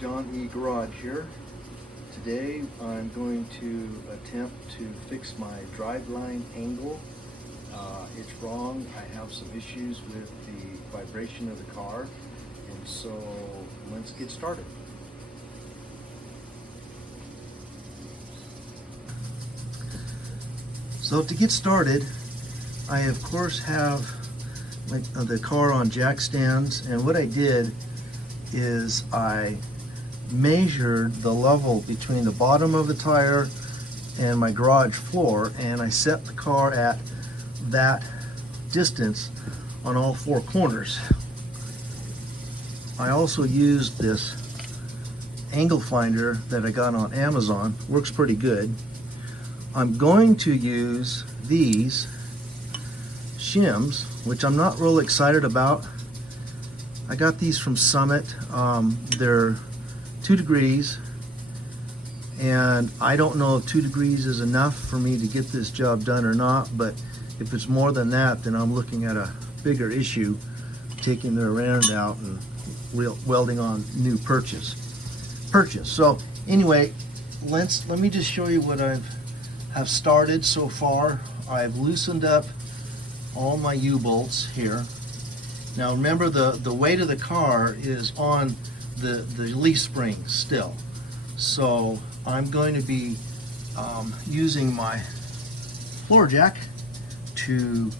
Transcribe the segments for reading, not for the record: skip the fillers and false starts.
John E. Garage here. Today I'm going to attempt to fix my driveline angle. It's wrong. I have some issues with the vibration of the car, and so let's get started. So to get started, I of course have the car on jack stands, and what I did is I measured the level between the bottom of the tire and my garage floor, and I set the car at that distance on all four corners. I also used this angle finder that I got on Amazon. Works pretty good. I'm going to use these shims, which I'm not real excited about. I got these from Summit. They're 2 degrees, and I don't know if 2 degrees is enough for me to get this job done or not, but if it's more than that, then I'm looking at a bigger issue, taking the rear end out and welding on new Purchase. So anyway, let me just show you what have started so far. I've loosened up all my U-bolts here. Now remember, the weight of the car is on the leaf spring still. So I'm going to be using my floor jack to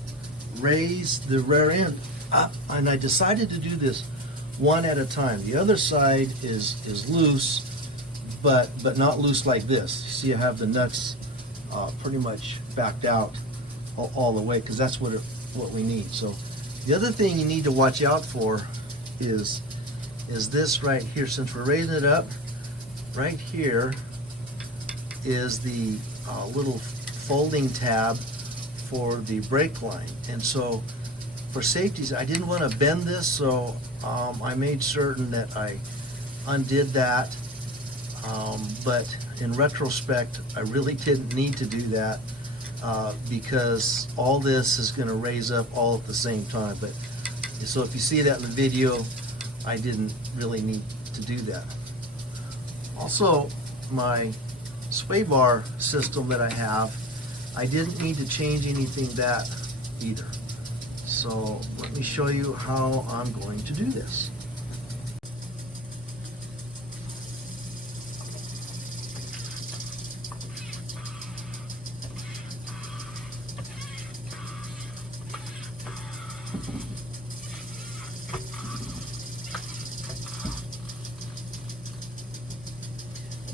raise the rear end up, and I decided to do this one at a time. The other side is loose, but not loose like this. You see, I have the nuts pretty much backed out all the way, because that's what we need. So the other thing you need to watch out for is this right here. Since we're raising it up, right here is the little folding tab for the brake line, and so for safety, I didn't want to bend this, so I made certain that I undid that, but in retrospect I really didn't need to do that, because all this is going to raise up all at the same time. But so if you see that in the video, I didn't really need to do that. Also, my sway bar system that I have, I didn't need to change anything that either. So let me show you how I'm going to do this.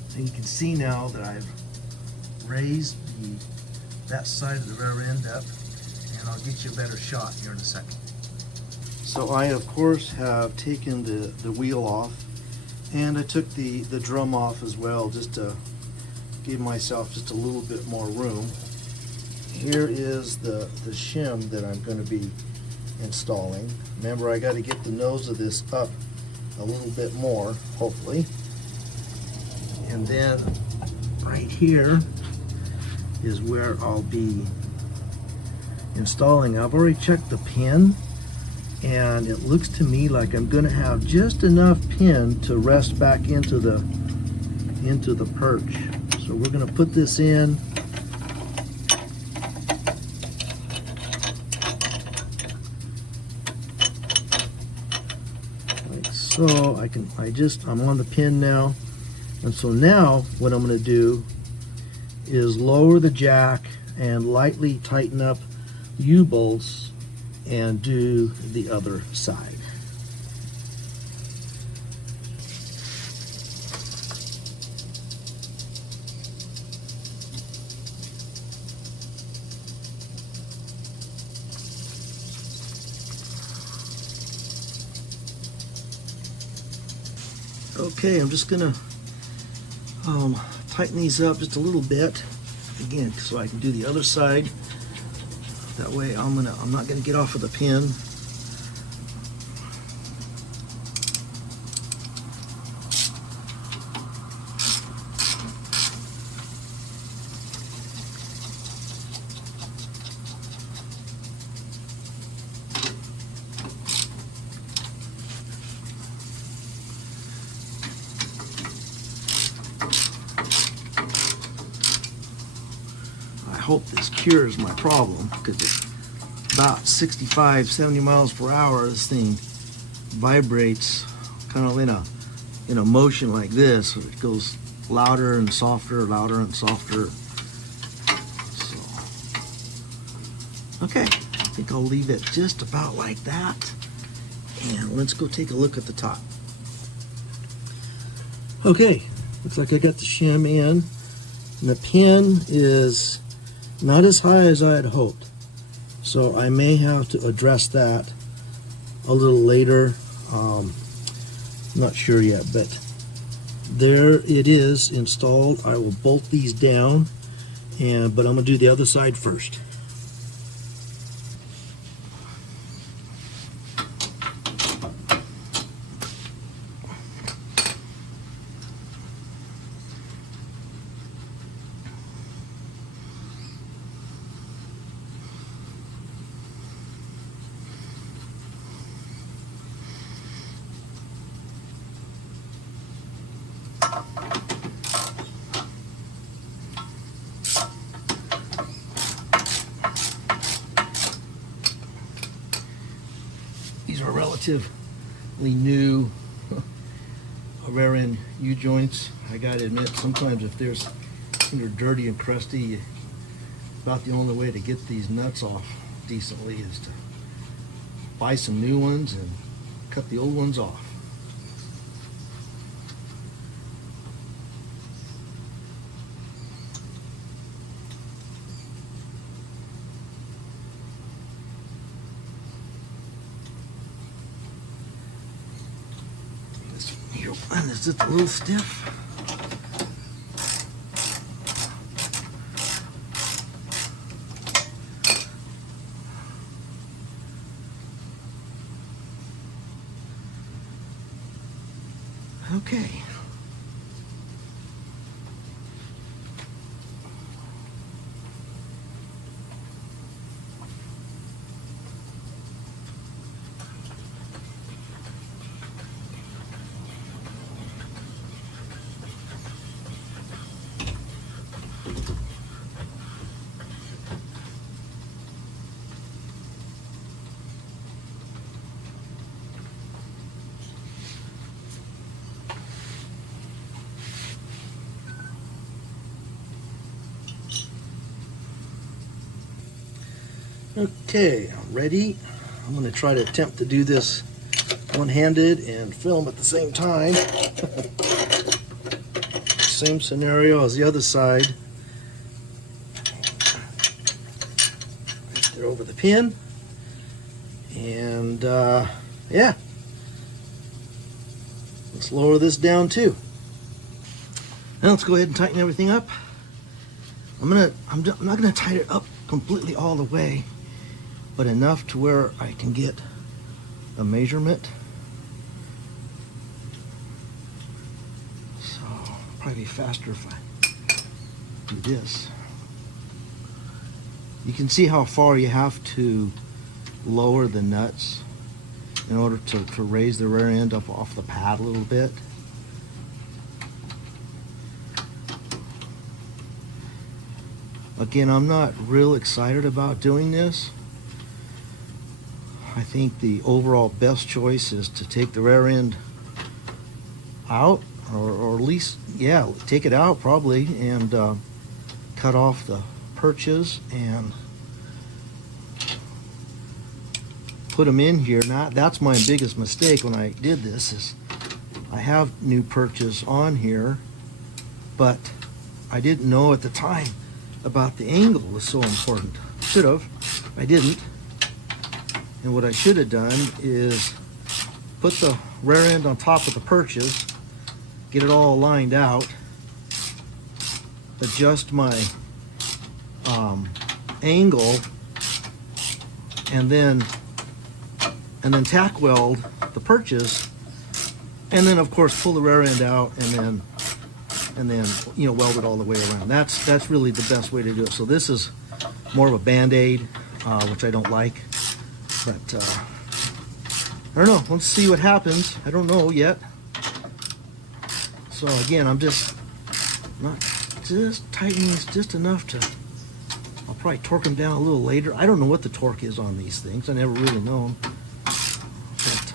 So you can see now that I've raised that side of the rear end up, and I'll get you a better shot here in a second. So I of course have taken the wheel off, and I took the drum off as well, just to give myself just a little bit more room. Here is the shim that I'm going to be installing. Remember, I got to get the nose of this up a little bit more, hopefully. And then right here is where I'll be installing. I've already checked the pin, and it looks to me like I'm going to have just enough pin to rest back into the Purch. So we're going to put this in. Like so. I'm on the pin now. And so now what I'm going to do is lower the jack and lightly tighten up the U-bolts and do the other side. Okay, I'm just gonna tighten these up just a little bit again, so I can do the other side. That way I'm not gonna get off of the pin. hope this cures my problem, because at about 65, 70 miles per hour, this thing vibrates kind of in a motion like this. It goes louder and softer, louder and softer. So, okay, I think I'll leave it just about like that. And let's go take a look at the top. Okay, looks like I got the shim in. And the pin is not as high as I had hoped. So I may have to address that a little later. Not sure yet, but there it is installed. I will bolt these down, but I'm gonna do the other side first. These are relatively new rear end U-joints. I gotta admit, sometimes if they're dirty and crusty, about the only way to get these nuts off decently is to buy some new ones and cut the old ones off. And it's just a little stiff. Okay. Okay, I'm ready. I'm going to try to attempt to do this one-handed and film at the same time. Same scenario as the other side. They're over the pin. And yeah, let's lower this down too. Now let's go ahead and tighten everything up. I'm not gonna tighten it up completely all the way, but enough to where I can get a measurement. So probably be faster if I do this. You can see how far you have to lower the nuts in order to raise the rear end up off the pad a little bit. Again, I'm not real excited about doing this. I think the overall best choice is to take the rear end out, or at least, yeah, take it out probably, and cut off the perches and put them in here. Now, that's my biggest mistake when I did this, is I have new perches on here, but I didn't know at the time about the angle was so important. Should have. I didn't. And what I should have done is put the rear end on top of the perches, get it all lined out, adjust my angle, and then tack weld the perches, and then of course pull the rear end out, and then you know, weld it all the way around. That's really the best way to do it. So this is more of a band-aid, which I don't like, but I don't know. Let's see what happens. I don't know yet. So again, I'm just tightening this just enough to I'll probably torque them down a little later. I don't know what the torque is on these things. I never really known. But,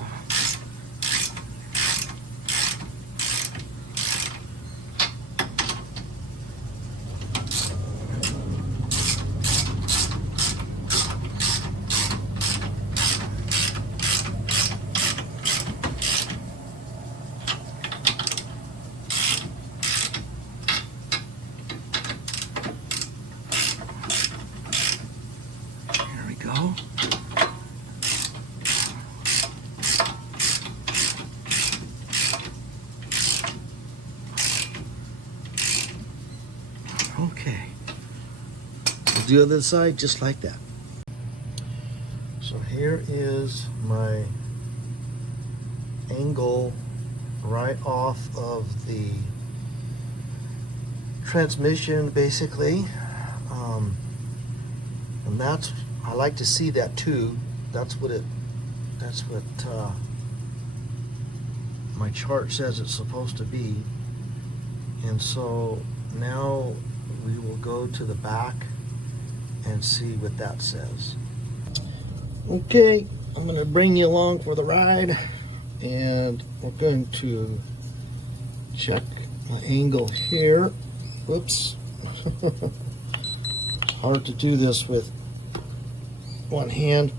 there we go. Okay. We'll do the other side just like that. So here is my angle right off of the transmission, basically. And that's, I like to see that too. That's what my chart says it's supposed to be. And so now we will go to the back and see what that says. Okay, I'm going to bring you along for the ride, and we're going to check my angle here. Whoops. It's hard to do this with one hand.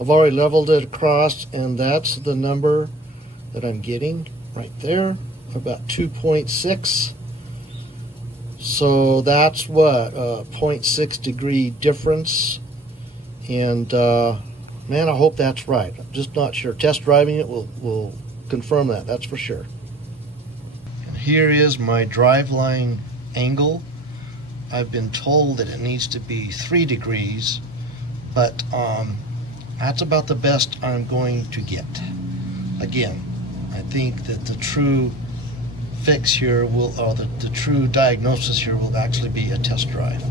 I've already leveled it across, and that's the number that I'm getting right there, about 2.6. So that's what, 0.6 degree difference. And man, I hope that's right. I'm just not sure. Test driving it will confirm that, that's for sure. And here is my driveline angle. I've been told that it needs to be 3 degrees, but that's about the best I'm going to get. Again, I think that the true fix here will, or the true diagnosis here will actually be a test drive.